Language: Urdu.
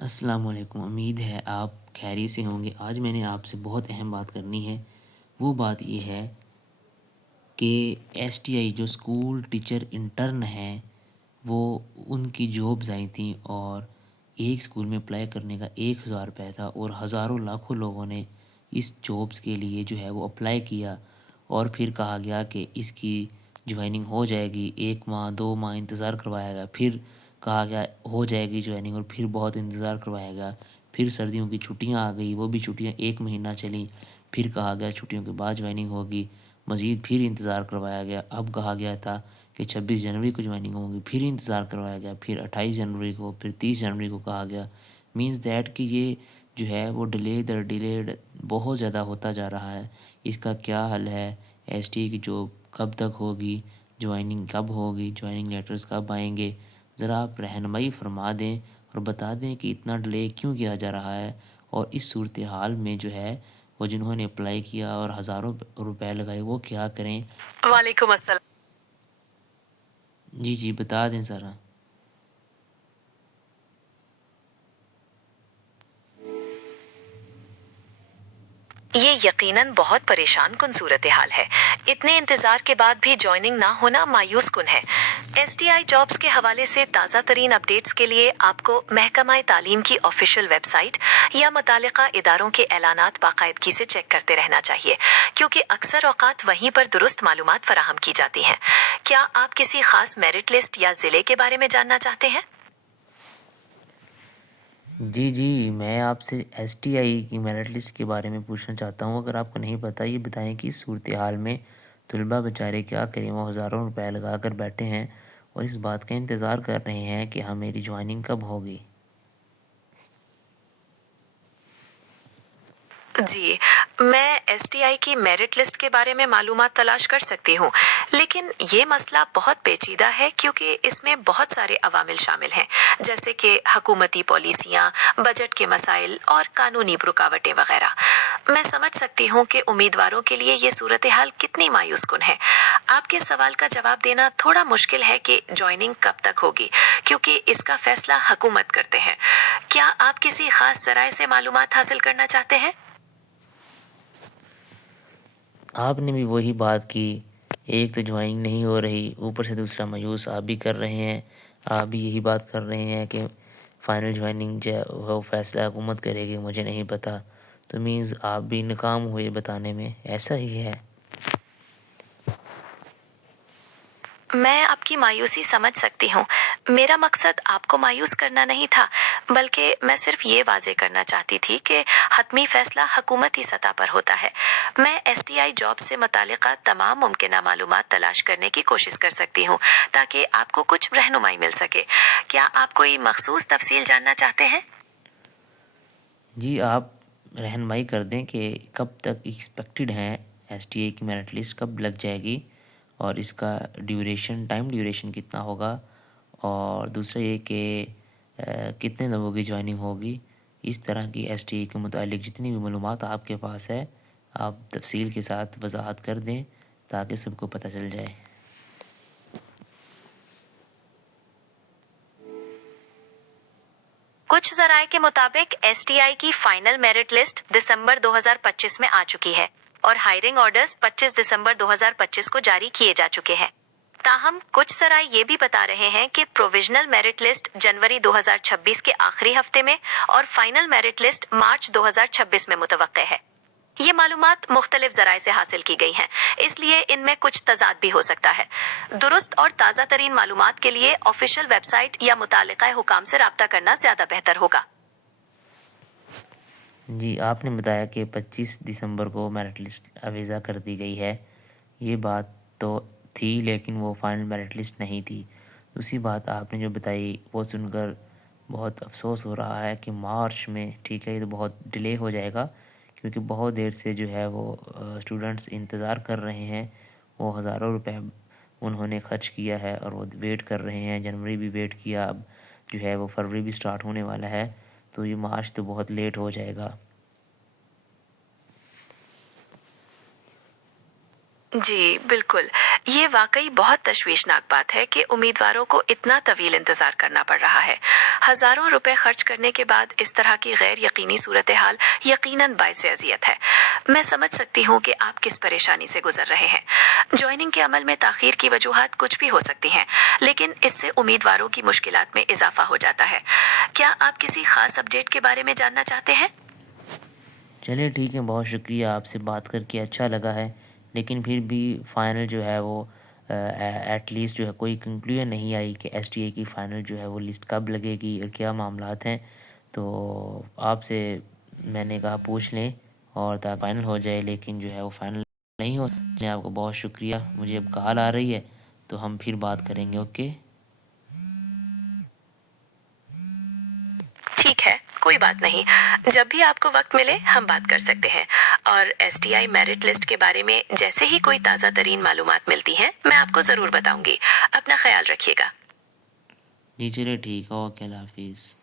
السلام علیکم، امید ہے آپ خیریت سے ہوں گے۔ آج میں نے آپ سے بہت اہم بات کرنی ہے۔ وہ بات یہ ہے کہ ایس ٹی آئی جو اسکول ٹیچر انٹرن ہیں وہ ان کی جابز آئی تھیں اور ایک اسکول میں اپلائی کرنے کا 1000 روپے تھا اور ہزاروں لاکھوں لوگوں نے اس جابز کے لیے جو ہے وہ اپلائی کیا اور پھر کہا گیا کہ اس کی جوائننگ ہو جائے گی، 1 ماہ 2 ماہ انتظار کروایا گیا، پھر کہا گیا ہو جائے گی جوائننگ اور پھر بہت انتظار کروایا گیا، پھر سردیوں کی چھٹیاں آ گئی، وہ بھی چھٹیاں 1 مہینہ چلیں، پھر کہا گیا چھٹیوں کے بعد جوائننگ ہوگی، مزید پھر انتظار کروایا گیا، اب کہا گیا تھا کہ 26 جنوری کو جوائننگ ہوگی، پھر انتظار کروایا گیا، پھر 28 جنوری کو، پھر 30 جنوری کو کہا گیا۔ مینز دیٹ کہ یہ جو ہے وہ ڈیلے در ڈیلیڈ بہت زیادہ ہوتا جا رہا ہے۔ اس کا کیا حل ہے؟ ایس ٹی کی جو کب تک ہوگی، جوائننگ کب ہوگی، جوائننگ لیٹرز کب آئیں گے؟ ذرا آپ رہنمائی فرما دیں اور بتا دیں کہ اتنا ڈیلے کیوں کیا جا رہا ہے، اور اس صورتحال میں جو ہے وہ جنہوں نے اپلائی کیا اور ہزاروں روپے لگائے وہ کیا کریں؟ وعلیکم السلام۔ جی بتا دیں ذرا۔ یہ یقیناً بہت پریشان کن صورتحال ہے۔ اتنے انتظار کے بعد بھی جوائننگ نہ ہونا مایوس کن ہے۔ ایس ٹی آئی جابز کے حوالے سے تازہ ترین اپڈیٹس کے لیے آپ کو محکمہ تعلیم کی آفیشیل ویب سائٹ یا متعلقہ اداروں کے اعلانات باقاعدگی سے چیک کرتے رہنا چاہیے، کیونکہ اکثر اوقات وہیں پر درست معلومات فراہم کی جاتی ہیں۔ کیا آپ کسی خاص میرٹ لسٹ یا ضلع کے بارے میں جاننا چاہتے ہیں؟ جی میں آپ سے ایس ٹی آئی کی میرٹ لسٹ کے بارے میں پوچھنا چاہتا ہوں۔ اگر آپ کو نہیں پتہ یہ بتائیں کہ اس صورتحال میں طلباء بیچارے کیا کریں؟ وہ ہزاروں روپے لگا کر بیٹھے ہیں اور اس بات کا انتظار کر رہے ہیں کہ میری جوائننگ کب ہوگی۔ جی، میں ایس ٹی آئی کی میرٹ لسٹ کے بارے میں معلومات تلاش کر سکتی ہوں، لیکن یہ مسئلہ بہت پیچیدہ ہے کیونکہ اس میں بہت سارے عوامل شامل ہیں، جیسے کہ حکومتی پالیسیاں، بجٹ کے مسائل اور قانونی رکاوٹیں وغیرہ۔ میں سمجھ سکتی ہوں کہ امیدواروں کے لیے یہ صورتحال کتنی مایوس کن ہے۔ آپ کے سوال کا جواب دینا تھوڑا مشکل ہے کہ جوائننگ کب تک ہوگی، کیونکہ اس کا فیصلہ حکومت کرتے ہیں۔ کیا آپ کسی خاص ذرائع سے معلومات حاصل کرنا چاہتے ہیں؟ آپ نے بھی وہی بات کی، ایک تو جوائننگ نہیں ہو رہی، اوپر سے دوسرا مایوس آپ بھی کر رہے ہیں۔ آپ بھی یہی بات کر رہے ہیں کہ فائنل جوائننگ جو ہے وہ فیصلہ حکومت کرے گی، مجھے نہیں پتہ۔ تو مینز آپ بھی ناکام ہوئے بتانے میں، ایسا ہی ہے۔ میں آپ کی مایوسی سمجھ سکتی ہوں۔ میرا مقصد آپ کو مایوس کرنا نہیں تھا، بلکہ میں صرف یہ واضح کرنا چاہتی تھی کہ حتمی فیصلہ حکومتی سطح پر ہوتا ہے۔ میں ایس ٹی آئی جاب سے متعلقہ تمام ممکنہ معلومات تلاش کرنے کی کوشش کر سکتی ہوں تاکہ آپ کو کچھ رہنمائی مل سکے۔ کیا آپ کوئی مخصوص تفصیل جاننا چاہتے ہیں؟ جی آپ رہنمائی کر دیں کہ کب تک ایکسپیکٹڈ ہیں، ایس ٹی اے کی میرٹ لسٹ کب لگ جائے گی اور اس کا ٹائم ڈیوریشن کتنا ہوگا، اور دوسرا یہ کہ کتنے لوگوں کی جوائننگ ہوگی۔ اس طرح کی ایس ٹی اے کے متعلق جتنی بھی معلومات آپ کے پاس ہے آپ تفصیل کے ساتھ وضاحت کر دیں تاکہ سب کو پتہ چل جائے۔ کچھ ذرائع کے مطابق ایس ٹی آئی کی فائنل میرٹ لسٹ دسمبر 2025 میں آ چکی ہے اور ہائرنگ آرڈرز 25 دسمبر 2025 کو جاری کیے جا چکے ہیں۔ تاہم کچھ ذرائع یہ بھی بتا رہے ہیں کہ پروویژنل میرٹ لسٹ جنوری 2026 کے آخری ہفتے میں اور فائنل میرٹ لسٹ مارچ 2026 میں متوقع ہے۔ یہ معلومات مختلف ذرائع سے حاصل کی گئی ہیں، اس لیے ان میں کچھ تضاد بھی ہو سکتا ہے۔ درست اور تازہ ترین معلومات کے لیے آفیشیل ویب سائٹ یا متعلقہ حکام سے رابطہ کرنا زیادہ بہتر ہوگا۔ جی آپ نے بتایا کہ 25 دسمبر کو میرٹ لسٹ اویزا کر دی گئی ہے، یہ بات تو تھی لیکن وہ فائنل میرٹ لسٹ نہیں تھی۔ دوسری بات آپ نے جو بتائی وہ سن کر بہت افسوس ہو رہا ہے کہ مارچ میں، ٹھیک ہے یہ تو بہت ڈیلے ہو جائے گا کیونکہ بہت دیر سے جو ہے وہ اسٹوڈنٹس انتظار کر رہے ہیں، وہ ہزاروں روپے انہوں نے خرچ کیا ہے اور وہ ویٹ کر رہے ہیں، جنوری بھی ویٹ کیا، اب جو ہے وہ فروری بھی سٹارٹ ہونے والا ہے، تو یہ مارچ تو بہت لیٹ ہو جائے گا۔ جی بالکل، یہ واقعی بہت تشویشناک بات ہے کہ امیدواروں کو اتنا طویل انتظار کرنا پڑ رہا ہے۔ ہزاروں روپے خرچ کرنے کے بعد اس طرح کی غیر یقینی صورتحال یقیناً باعث اذیت ہے۔ میں سمجھ سکتی ہوں کہ آپ کس پریشانی سے گزر رہے ہیں۔ جوائننگ کے عمل میں تاخیر کی وجوہات کچھ بھی ہو سکتی ہیں، لیکن اس سے امیدواروں کی مشکلات میں اضافہ ہو جاتا ہے۔ کیا آپ کسی خاص اپڈیٹ کے بارے میں جاننا چاہتے ہیں؟ چلے ٹھیک ہے، بہت شکریہ، آپ سے بات کر کے اچھا لگا ہے، لیکن پھر بھی فائنل جو ہے وہ ایٹ لیسٹ جو ہے کوئی کنکلوژن نہیں آئی کہ ایس ٹی اے کی فائنل جو ہے وہ لسٹ کب لگے گی اور کیا معاملات ہیں۔ تو آپ سے میں نے کہا پوچھ لیں اور تاکہ فائنل ہو جائے، لیکن جو ہے وہ فائنل نہیں ہو۔ میں آپ کو بہت شکریہ، مجھے اب کال آ رہی ہے تو ہم پھر بات کریں گے، اوکے؟ ٹھیک ہے، کوئی بات نہیں، جب بھی آپ کو وقت ملے ہم بات کر سکتے ہیں، اور S T I merit list کے بارے میں جیسے ہی کوئی تازہ ترین معلومات ملتی ہیں میں آپ کو ضرور بتاؤں گی۔ اپنا خیال رکھیے گا۔ جی چلے ٹھیک ہے، اوکے، اللہ حافظ۔